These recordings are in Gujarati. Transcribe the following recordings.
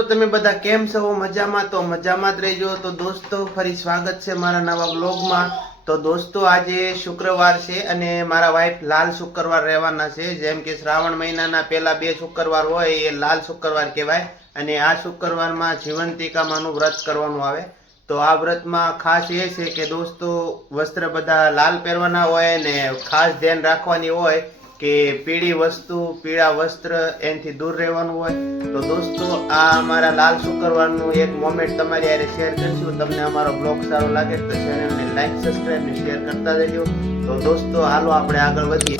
મિત્રો તમે બધા કેમ છો? મજામાં? તો મજામાં જ રહેજો। તો દોસ્તો ફરી સ્વાગત છે મારા નવા બ્લોગમાં। તો દોસ્તો આજે શુક્રવાર છે અને મારા વાઈફ લાલ શુક્રવાર રહેવાના છે। જેમ કે શ્રાવણ મહિનાના પહેલા 2 શુક્રવાર હોય એ લાલ શુક્રવાર કહેવાય અને આ શુક્રવારમાં જીવંતિકામાંનું વ્રત કરવાનું આવે। તો આ વ્રતમાં ખાસ એ છે કે દોસ્તો વસ્ત્ર બધા લાલ પહેરવાના હોય ને ખાસ ધ્યાન રાખવાની હોય કે પીળી વસ્તુ પીળા વસ્ત્ર એનાથી દૂર રહેવાનું હોય। તો દોસ્તો આ અમારા લાલ શુક્રવારનું એક મોમેન્ટ તમારી હારે શેર કરીશું। તમને અમારો બ્લોગ સારો લાગે તો ચેનલને લાઈક સબસ્ક્રાઇબ ને શેર કરતા રહેજો। તો દોસ્તો હાલો આપણે આગળ વધીએ।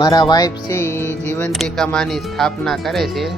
મારા વાઈફ છે એ જીવંતિકા માની સ્થાપના કરે છે।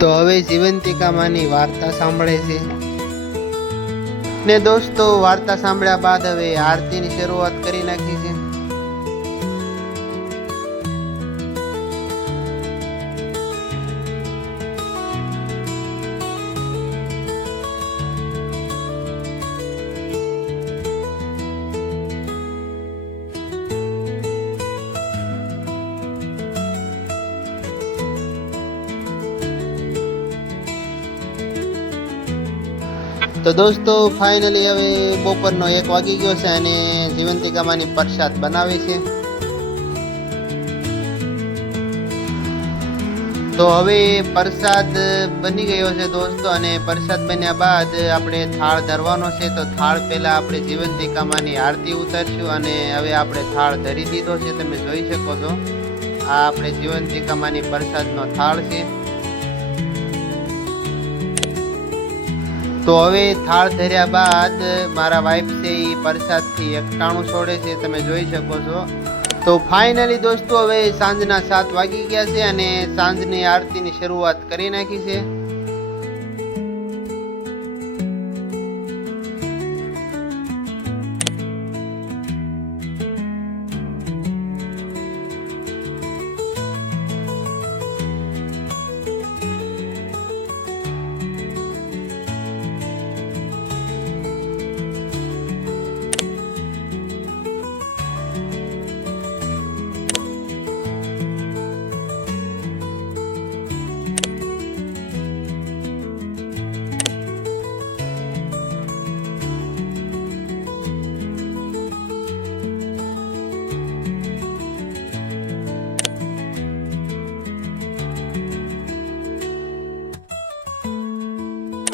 તો હવે જીવંતિકા માની વાર્તા સાંભળે છે ને દોસ્તો વાર્તા સાંભળ્યા બાદ હવે આરતીની શરૂઆત કરી નાખી છે। તો દોસ્તો ફાઇનલી હવે બપોરનો 1 વાગી ગયો છે અને જીવંતિકા માની પ્રસાદ બનાવે છે। તો હવે પ્રસાદ બની ગયો છે દોસ્તો અને પ્રસાદ બન્યા બાદ આપણે થાળ ધરવાનો છે। તો થાળ પહેલા આપણે જીવંતિકા માની આરતી ઉતારશું અને હવે આપણે થાળ ધરી દીધો છે। તમે જોઈ શકો છો આ આપણે જીવંતિકા માની પ્રસાદનો થાળ છે। તો હવે થાળ ધર્યા બાદ મારા વાઈફ છે એ પ્રસાદથી એકટાણું છોડે છે। તમે જોઈ શકો છો। તો ફાઇનલી દોસ્તો હવે સાંજના 7 વાગી ગયા છે અને સાંજની આરતીની શરૂઆત કરી નાખી છે।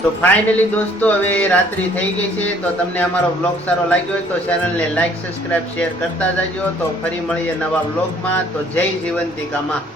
તો ફાઇનલી દોસ્તો હવે રાત્રિ થઈ ગઈ છે। તો તમને અમારો બ્લોગ સારો લાગ્યો હોય તો ચેનલને લાઈક સબસ્ક્રાઇબ શેર કરતા જજો। તો ફરી મળીએ નવા બ્લોગમાં। તો જય જીવંતિકામાં।